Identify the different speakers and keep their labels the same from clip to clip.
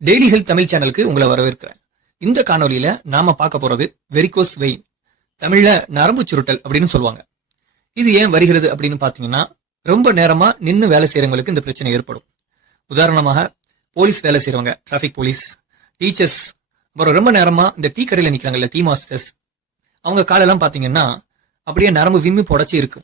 Speaker 1: Daily health Tamil சேனலுக்கு உங்களை வரவேற்கிறேன். இந்த காணொலியில நாம பார்க்க போறது வெரிகோஸ் வெயின். தமிழ்ல நரம்பு சுருட்டல் அப்படின்னு சொல்லுவாங்க. இது ஏன் வருகிறது அப்படின்னு பாத்தீங்கன்னா ரொம்ப நேரமா நின்று வேலை செய்யறவங்களுக்கு இந்த பிரச்சனை ஏற்படும். உதாரணமாக போலீஸ் வேலை செய்யறவங்க டிராபிக் போலீஸ் டீச்சர்ஸ் அப்புறம் ரொம்ப நேரமா இந்த டீ கடையில நிக்கிறாங்கல்ல டீ மாஸ்டர்ஸ் அவங்க காலெல்லாம் பாத்தீங்கன்னா அப்படியே நரம்பு விம்மி புடச்சி இருக்கும்.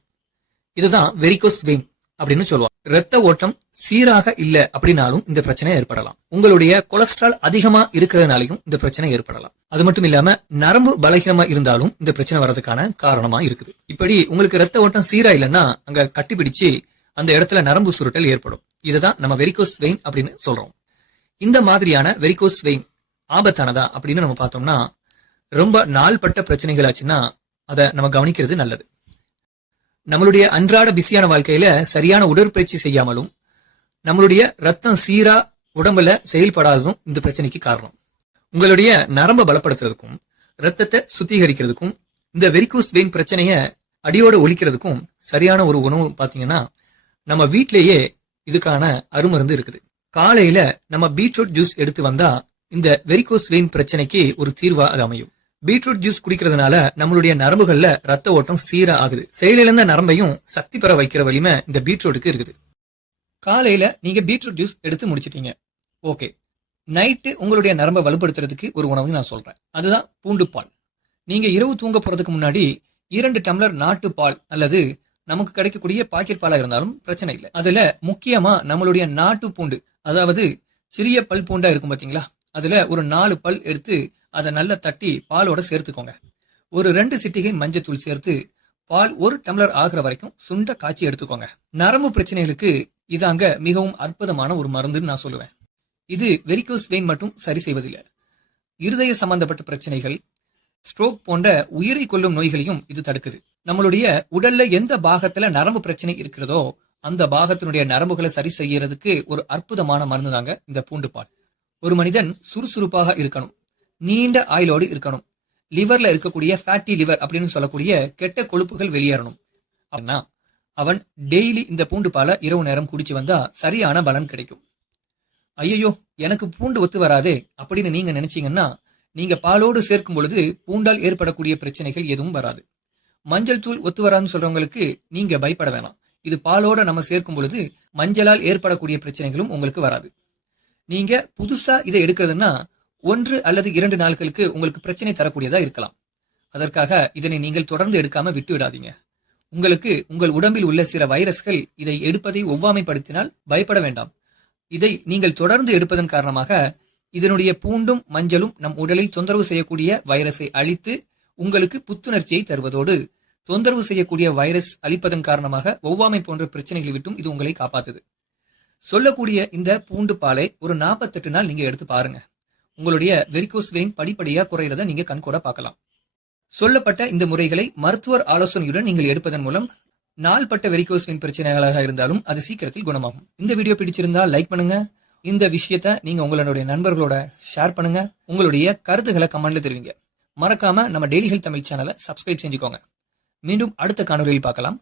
Speaker 1: இதுதான் வெரிகோஸ் வெயின். அப்படின்னு சொல்லுவாங்க. ரத்த ஓட்டம் சீராக இல்ல அப்படின்னாலும் இந்த பிரச்சனை ஏற்படலாம். உங்களுடைய கொலஸ்ட்ரால் அதிகமா இருக்கிறதுனாலையும் இந்த பிரச்சனை ஏற்படலாம். அது மட்டும் இல்லாம நரம்பு பலகீனமா இருந்தாலும் இந்த பிரச்சனை வர்றதுக்கான காரணமா இருக்குது. இப்படி உங்களுக்கு ரத்த ஓட்டம் சீரா இல்லைன்னா அங்க கட்டிப்பிடிச்சு அந்த இடத்துல நரம்பு சுருட்டல் ஏற்படும். இதுதான் நம்ம வெரிகோஸ் வெயின் அப்படின்னு சொல்றோம். இந்த மாதிரியான வெரிகோஸ் வெயின் ஆபத்தானதா அப்படின்னு நம்ம பார்த்தோம்னா ரொம்ப நாள்பட்ட பிரச்சனைகள் ஆச்சுன்னா அதை நம்ம கவனிக்கிறது நல்லது. நம்மளுடைய அன்றாட பிஸியான வாழ்க்கையில சரியான உடற்பயிற்சி செய்யாமலும் நம்மளுடைய ரத்தம் சீரா உடம்புல செயல்படாததும் இந்த பிரச்சனைக்கு காரணம். உங்களுடைய நரம்பை பலப்படுத்துறதுக்கும் ரத்தத்தை சுத்திகரிக்கிறதுக்கும் இந்த வெரிகோஸ் வெயின் பிரச்சனைய அடியோட ஒழிக்கிறதுக்கும் சரியான ஒரு உணவு பாத்தீங்கன்னா நம்ம வீட்டிலேயே இதுக்கான அருமருந்து இருக்குது. காலையில நம்ம பீட்ரூட் ஜூஸ் எடுத்து வந்தா இந்த வெரிகோஸ் வெயின் பிரச்சனைக்கு ஒரு தீர்வா அது அமையும். பீட்ரூட் ஜூஸ் குடிக்கிறதுனால நம்மளுடைய நரம்புகள்ல ரத்த ஓட்டம் சீரா ஆகுது செயலிழந்த நரம்பையும் சக்தி பெற வைக்கிற வலிமை இந்த பீட்ரூட்டுக்கு இருக்குது. காலையில நீங்க பீட்ரூட் ஜூஸ் எடுத்து முடிச்சிட்டீங்க. ஓகே. நைட்டு உங்களுடைய நரம்பை வலுப்படுத்துறதுக்கு ஒரு உணவு நான் சொல்றேன். அதுதான் பூண்டு பால் நீங்க இரவு தூங்க போறதுக்கு முன்னாடி இரண்டு டம்ளர் நாட்டு பால் அல்லது நமக்கு கிடைக்கக்கூடிய பாக்கெட் பாலா இருந்தாலும் பிரச்சனை இல்லை. அதுல முக்கியமா நம்மளுடைய நாட்டு பூண்டு அதாவது சிறிய பல் பூண்டா இருக்கும் பாத்தீங்களா? அதுல ஒரு நாலு பல் எடுத்து அதை நல்லா தட்டி பாலோட சேர்த்துக்கோங்க. ஒரு ரெண்டு சிட்டிகை மஞ்சத்தூள் சேர்த்து பால் ஒரு டம்ளர் ஆகிற வரைக்கும் சுண்ட காய்ச்சி எடுத்துக்கோங்க. நரம்பு பிரச்சனைகளுக்கு இதாங்க மிகவும் அற்புதமான ஒரு மருந்துன்னு நான் சொல்லுவேன். இது வெரிகோஸ் வெயின் மட்டும் சரி செய்வதில்லை. இருதய சம்பந்தப்பட்ட பிரச்சனைகள் ஸ்ட்ரோக் போன்ற உயிரை கொல்லும் நோய்களையும் இது தடுக்குது. நம்மளுடைய உடல்ல எந்த பாகத்துல நரம்பு பிரச்சனை இருக்கிறதோ அந்த பாகத்தினுடைய நரம்புகளை சரி செய்யறதுக்கு ஒரு அற்புதமான மருந்து தாங்க இந்த பூண்டு பால். ஒரு மனிதன் சுறுசுறுப்பாக இருக்கணும். நீண்ட ஆயுளோடு இருக்கணும். லிவர்ல இருக்கக்கூடிய ஃபேட்டி லிவர் அப்படின்னு சொல்லக்கூடிய கெட்ட கொழுப்புகள் வெளியேறணும். அப்படின்னா அவன் டெய்லி இந்த பூண்டு பாலை இரவு நேரம் குடிச்சு வந்தா சரியான பலன் கிடைக்கும். ஐயோ எனக்கு பூண்டு ஒத்து வராதே அப்படின்னு நீங்க நினைச்சீங்கன்னா நீங்க பாலோடு சேர்க்கும் பொழுது பூண்டால் ஏற்படக்கூடிய பிரச்சனைகள் எதுவும் வராது. மஞ்சள் தூள் ஒத்து வராதுன்னு சொல்றவங்களுக்கு நீங்க பயப்பட வேணாம். இது பாலோட நம்ம சேர்க்கும் பொழுது மஞ்சளால் ஏற்படக்கூடிய பிரச்சனைகளும் உங்களுக்கு வராது. நீங்க புதுசா இதை எடுக்கிறதுன்னா ஒன்று அல்லது இரண்டு நாட்களுக்கு உங்களுக்கு பிரச்சனை தரக்கூடியதா இருக்கலாம். அதற்காக இதனை நீங்கள் தொடர்ந்து எடுக்காம விட்டு விடாதீங்க உங்களுக்கு உங்கள் உடம்பில் உள்ள சில வைரஸ்கள் இதை எடுப்பதை ஒவ்வாமைப்படுத்தினால் பயப்பட வேண்டாம். இதை நீங்கள் தொடர்ந்து எடுப்பதன் காரணமாக இதனுடைய பூண்டும் மஞ்சளும் நம் உடலில் தொந்தரவு செய்யக்கூடிய வைரஸை அழித்து உங்களுக்கு புத்துணர்ச்சியை தருவதோடு தொந்தரவு செய்யக்கூடிய வைரஸ் அழிப்பதன் காரணமாக ஒவ்வாமை போன்ற பிரச்சனைகளை விட்டும் இது உங்களை காப்பாத்துது. சொல்லக்கூடிய இந்த பூண்டு பாலை ஒரு நாற்பத்தெட்டு நாள் நீங்க எடுத்து பாருங்க. உங்களுடைய வெரிகோஸ் வெயின் படிப்படியாக குறையிறத நீங்க கண்கூட பார்க்கலாம். சொல்லப்பட்ட இந்த முறைகளை மருத்துவர் ஆலோசனையுடன் நீங்கள் எடுப்பதன் மூலம் நாள்பட்ட வெரிகோஸ் வெயின் பிரச்சனைகளாக இருந்தாலும் அது சீக்கிரத்தில் குணமாகும். இந்த வீடியோ பிடிச்சிருந்தா லைக் பண்ணுங்க. இந்த விஷயத்த நீங்க உங்களுடைய நண்பர்களோட ஷேர் பண்ணுங்க. உங்களுடைய கருத்துக்களை கமெண்ட்ல தெரிவிங்க. மறக்காம நம்ம டெய்லி ஹெல்த் தமிழ் சேனலை சப்ஸ்கிரைப் செஞ்சுக்கோங்க. மீண்டும் அடுத்த காணொலியில் பார்க்கலாம்.